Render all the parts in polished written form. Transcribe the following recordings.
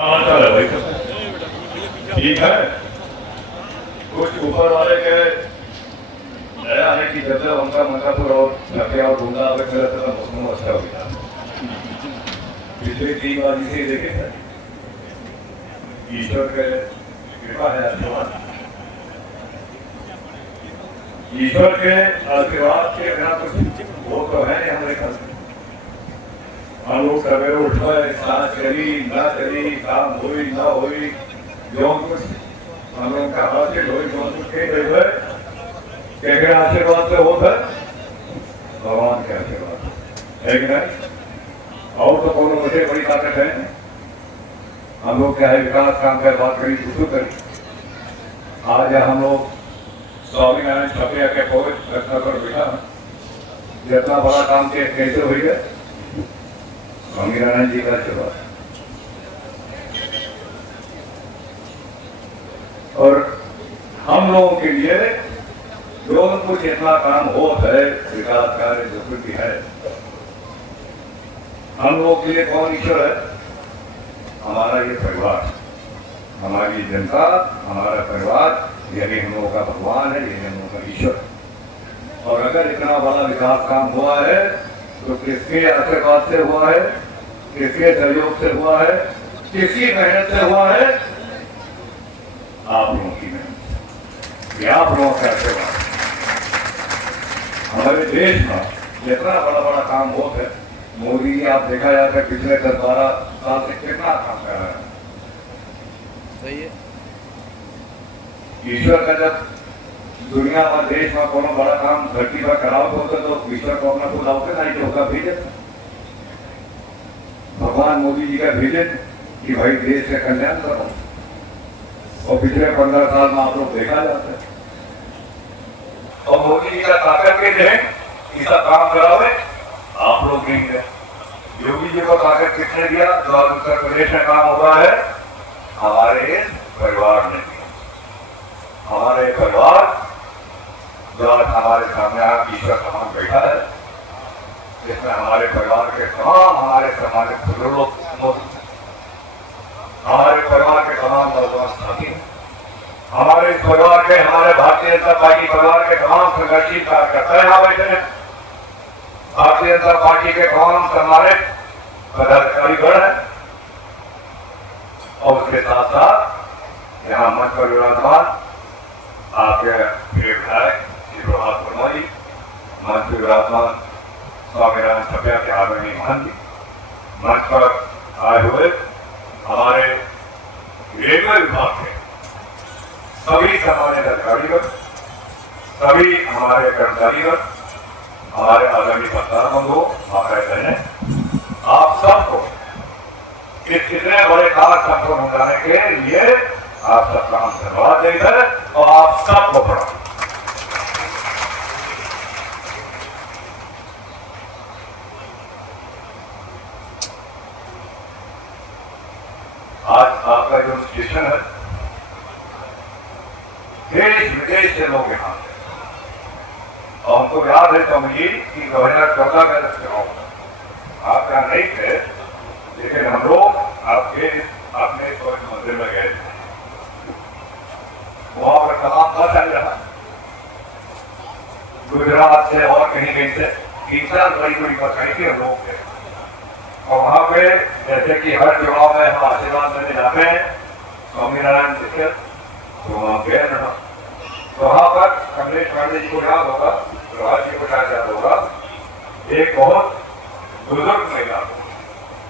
भाई ठीक है। कुछ ऊपर वाले के आने की जब उनका मकापुर और ढके और ढूंढा मौसम अच्छा हो गया। पिछले 3 बार इसे देखे थे। ईश्वर के कृपा है, आशीर्वाद। ईश्वर के आशीर्वाद के बिना कुछ वो तो है नहीं हमारे घर। हम लोग सवेरे उठ गए, सांस चली ना चली, काम हुई ना हुई, जो कुछ हम लोग का हासिल हुई, जो कुछ के आशीर्वाद से होता है, भगवान के आशीर्वाद है कि नहीं। और तो कोनो मुझे बड़ी ताकत है। हम लोग क्या है, विकास काम कर बात करी, शुरू करी। आज हम लोग स्वामीनारायण छपरिया के पवित्र रचना पर बैठा, जितना बड़ा काम के कैसे हुई है, स्वामीनारायण जी का आशीर्वाद। और हम लोगों के लिए जो कुछ इतना काम हो है, विकास कार्य जो कुछ भी है, हम लोगों के लिए कौन ईश्वर है? हमारा ये परिवार, हमारी जनता, हमारा परिवार, यही हम लोगों का भगवान है, यही हम लोगों का ईश्वर है। और अगर इतना बड़ा विकास काम हुआ है तो किसके आशीर्वाद से हुआ है, किसके सहयोग से हुआ है, किसकी मेहनत से हुआ है? आप लोगों की मेहनत, आप लोगों का आशीर्वाद। हमारे देश में जितना बड़ा बड़ा काम होता है, मोदी जी आप देखा जाता है पिछले 10-12 साल से कितना काम कर रहा है। सही है। ईश्वर का जब दुनिया में देश में कोनो बड़ा काम धरती पर कराओ होता तो ईश्वर को अपना बुलाओगे नहीं तो होगा भेजे। भगवान मोदी जी का भेजे कि भाई देश का कल्याण करो। और पिछले 15 साल में आप लोग देखा जाता है, और मोदी जी का ताकत के हैं कि सब काम करावे, आप लोग नहीं है। योगी जी को ताकत किसने दिया? जो आज उत्तर प्रदेश में काम हो रहा है, हमारे परिवार ने दिया। हमारे परिवार जो आज हमारे सामने ईश्वर समान बैठा है, जिसमें हमारे परिवार के तमाम हमारे समाज के लोग, हमारे परिवार के तमाम नौजवान साथी, हमारे इस परिवार के, हमारे भारतीय जनता पार्टी परिवार के तमाम संघर्षशील कार्यकर्ता यहाँ बैठे हैं। भारतीय जनता पार्टी के तमाम सम्मानित पदाधिकारीगण हैं। और उसके साथ साथ यहाँ मंच पर विराजमान आपके प्रिय विधायक श्री प्रभात वर्मा जी, मंच पर विराजमान स्वामीनारायण छपरिया के आदरणीय महंत जी, मंच पर आए हुए हमारे रेलवे विभाग के सभी सम्मानित अधिकारीगण, सभी हमारे कर्मचारीगण, हमारे आदरणीय पत्रकार बंधुओं, माताएं बहनें, आप सबको इस इतने बड़े कार्य संपन्न हो जाने के लिए आप सबका हम धन्यवाद देते हैं और आप सबको प्रणाम। आज आपका जो स्टेशन है, देश विदेश से लोग यहाँ आते हैं। और हमको याद है स्वामी कि 2014 में चुनाव आप यहाँ नहीं थे, लेकिन हम लोग आपके अपने मंदिर में गए थे। वहां पर तमाम का चल रहा, गुजरात से और कहीं कहीं से 3-4 बड़ी बड़ी बसाई के लोग थे। और वहां पे जैसे कि हर चुनाव में हम आशीर्वाद लेने जाते हैं स्वामीनारायण जी के, तो वहां गए ना, तो वहां पर कमलेश पांडे जी को याद होगा, प्रभात जी को शायद याद होगा, एक बहुत बुजुर्ग महिला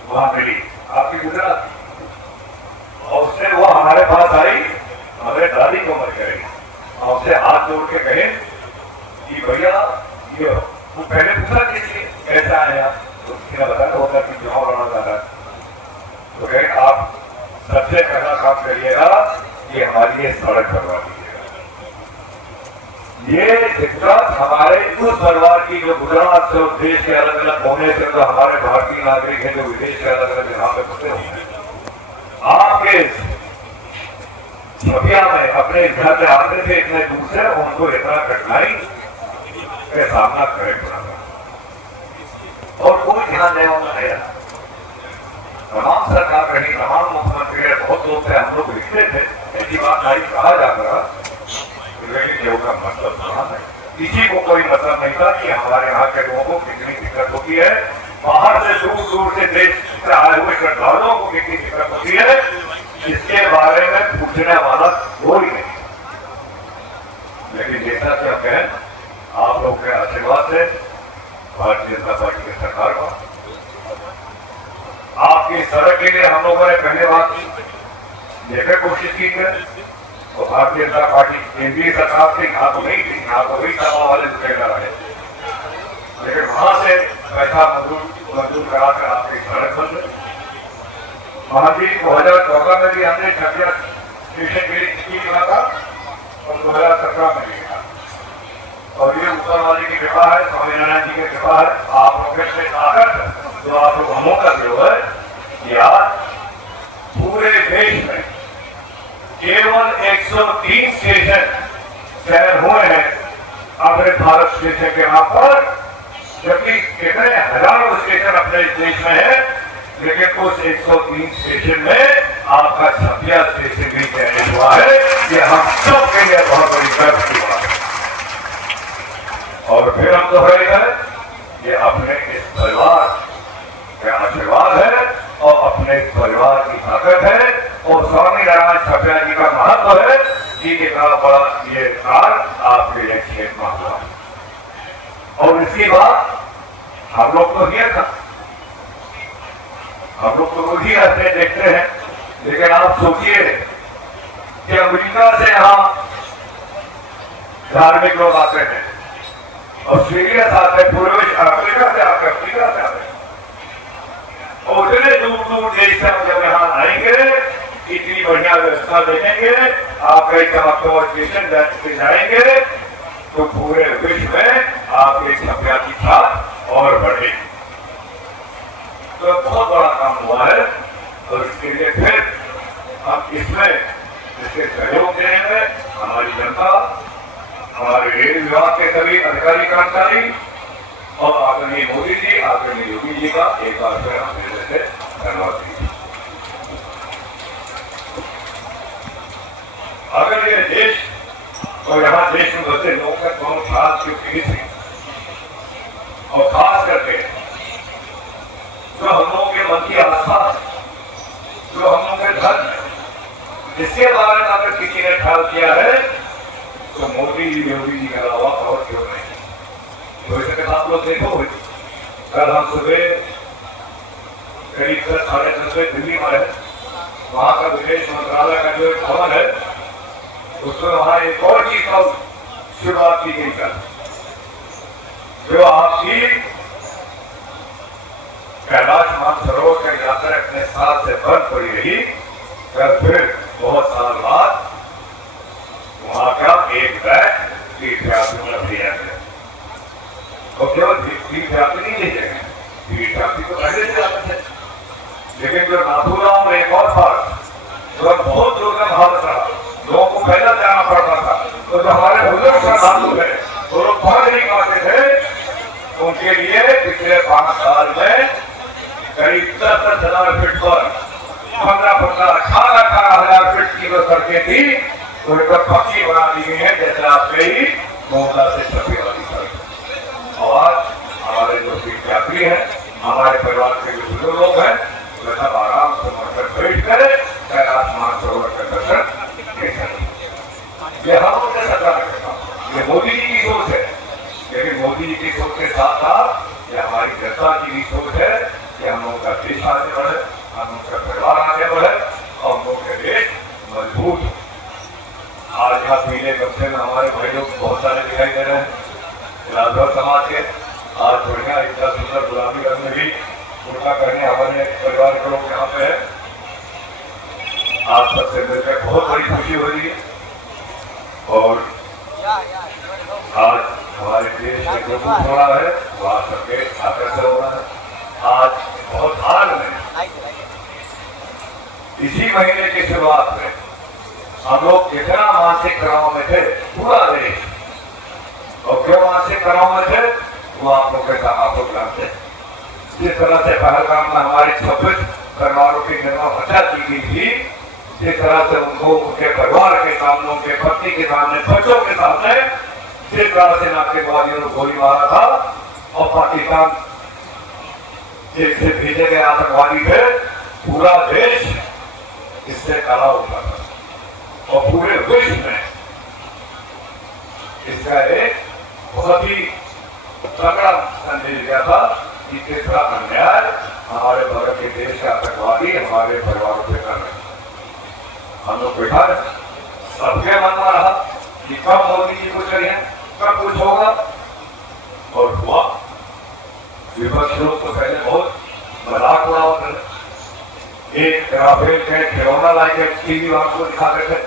वहां मिली आपकी गुजरात, और उससे वो हमारे पास आई, हमारे दादी को मर गई, और उससे हाथ जोड़ के कहे कि भैया ये वो पहले पूछा कि कैसा आया, तो उसने बताया होता कि चुनाव लड़ना चाहता है। तो कहे आप सबसे पहला काम करिएगा कि हमारी ये सड़क करवा दीजिएगा। ये दिक्कत हमारे उस परिवार की जो गुजरात से देश के अलग अलग होने से, जो हमारे भारतीय नागरिक हैं जो विदेश के अलग अलग जगह पे बसे हुए हैं, आपके छपरिया में अपने घर में आते थे इतने दूर से, उनको इतना कठिनाई का सामना करे पड़ा और कोई ध्यान देने वाला नहीं रहा। तमाम सरकार रही, तमाम मुख्यमंत्री शब्दों से हम लोग लिखते थे, ऐसी बात नहीं कहा जाता रहा, लेकिन ये उसका मतलब कहा है। किसी को कोई मतलब नहीं था कि हमारे यहाँ के लोगों को कितनी दिक्कत होती है, बाहर से दूर दूर से देश से आए हुए श्रद्धालुओं को कितनी दिक्कत होती है, इसके बारे में पूछने वाला कोई नहीं। लेकिन जैसा कि आप कहें, आप लोगों के आशीर्वाद से भारतीय जनता पार्टी की सरकार का आपकी सड़क के लिए हम लोगों ने पहले बात की, लेकर कोशिश की है, तो भारतीय जनता पार्टी केंद्रीय सरकार से यहाँ तो नहीं थी, यहाँ तो वही सभा वाले जुटेगा रहे, लेकिन वहां से पैसा मंजूर कराकर आपकी सड़क बन गई। महावीर 2014 में भी हमने छपिया स्टेशन के लिए चिट्ठी लिखा था और 2017 में लिखा, और ये ऊपर वाले की कृपा है, स्वामीनारायण जी की कृपा है, आप लोगों से ताकत जो आप लोग हमों का जो है कि आज पूरे देश में केवल 103 स्टेशन चयन हुए हैं अपने भारत स्टेशन के नाम पर, जबकि कितने हजारों स्टेशन अपने देश में है, लेकिन उस 103 स्टेशन में आपका छपिया स्टेशन भी चयनित हुआ है। ये हम सब के लिए बहुत बड़ी गर्व की बात है। और फिर हम दोहराएंगे, ये अपने इस परिवार का आशीर्वाद है और अपने इस परिवार की ताकत है और स्वामी नारायण छपिया जी का महत्व है कि इतना बड़ा ये कार्य आपके लिए क्षेत्र में हुआ। और इसके बाद हम लोग तो ये था, हम लोग तो रोज ही रहते देखते हैं, लेकिन आप सोचिए कि अमेरिका से यहाँ धार्मिक लोग आते हैं, ऑस्ट्रेलिया से आते हैं, पूर्वी अफ्रीका से आते हैं, अफ्रीका से आते हैं, और इतने दूर दूर देश से आप जब यहाँ आएंगे, इतनी बढ़िया व्यवस्था देखेंगे, आप कई चमकदम स्टेशन जाएंगे तो पूरे विश्व में आपके छपिया की छाप और बढ़ेगी। तो बहुत बड़ा काम हुआ है और इसके लिए फिर हम इसमें इसके सहयोग देंगे। हमारी जनता, हमारे रेल विभाग के सभी अधिकारी कर्मचारी और आदरणीय मोदी जी, आदरणीय योगी जी का एक बार फिर हम मेरे से धन्यवाद दीजिए। अगर ये देश और यहाँ देश में बसे लोगों का कौन खास क्योंकि थी, और खास करके जो हम लोगों के मन की आस्था, जो हम लोगों के धर्म है, जिसके बारे में अगर किसी ने ख्याल किया है तो मोदी जी, योगी जी के अलावा और क्यों नहीं। तो इसे आप लोग देखो, कल हम सुबह करीब 10-10:30 बजे दिल्ली में है, वहां का विदेश मंत्रालय का जो एक भवन है, उसमें वहां एक और चीज का शुरुआत की गई कल, जो आपकी कैलाश मानसरोवर की यात्रा अपने साल से बंद पड़ी रही, कल फिर बहुत साल बाद वहां का एक बैग तीर्थयात्रियों ने दिया है। और केवल तीर्थयात्री नहीं ले जाएंगे, तीर्थयात्री तो पहले से आते थे, लेकिन जो नाथुराम में एक और बार बहुत दूर का भारत रहा, लोगों को पैदल जाना पड़ता था, तो जो हमारे बुजुर्ग श्रद्धालु है वो लोग पहुंच नहीं पाते थे, उनके लिए पिछले 5 साल में करीब 10,000 फीट पर 15,000-18,000 फीट की जो सड़कें थी उनको पक्की बना दी गई है, जैसे आपके ही मोहल्ला से छपी वाली सड़क। और आज हमारे जो तीर्थयात्री हैं, हमारे परिवार के जो बुजुर्ग लोग हैं, वे सब आराम से मंदिर बैठ कर कैलाश मानसरोवर का दर्शन कर सकते। ये हम उनसे सरकार करता, ये मोदी जी की सोच है, लेकिन मोदी जी की सोच के साथ साथ ये हमारी जनता की भी सोच है कि हम लोगों का देश आगे बढ़े, हम लोग का परिवार आगे बढ़े और हम लोग के देश मजबूत हो। आज यहाँ पीले गमछे में हमारे भाई लोग बहुत सारे दिखाई दे रहे हैं, राजभर समाज के, आज बढ़िया इतना सुंदर गुलाबी रंग में भी उनका करने हमारे परिवार के लोग यहाँ पे है। आप सबसे मिलकर बहुत बड़ी खुशी हो रही है और आज हमारे देश में जो कुछ हो रहा है वो आप सबके आकर से हो रहा है। आज बहुत हाल में इसी महीने की शुरुआत में हम लोग कितना मानसिक तनाव में थे, पूरा देश, और क्यों मानसिक तनाव में थे वो आप लोग के साथ आप लोग जानते हैं। जिस तरह से पहलगाम में हमारी 26 परिवारों की निर्मम हत्या की गई थी, जिस तरह से उनको उनके परिवार के सामने, उनके पत्नी के सामने, बच्चों के सामने जिस तरह से नाकेवादियों ने गोली मारा था और पाकिस्तान से भेजे गए आतंकवादी थे, पूरा देश इससे खड़ा उठा था और पूरे विश्व में इसका एक बहुत ही तगड़ा संदेश दिया था कि किस तरह अन्याय हमारे भारत के देश के आतंकवादी हमारे परिवारों पे कर रहे हैं। हम लोग बैठा सबके मन में रहा कि कब मोदी जी को चलिए, कब कुछ होगा, और हुआ। विपक्ष लोग तो पहले बहुत मजाक उड़ावा कर, एक राफेल के खिलौना लाके टीवी आपको दिखाते थे,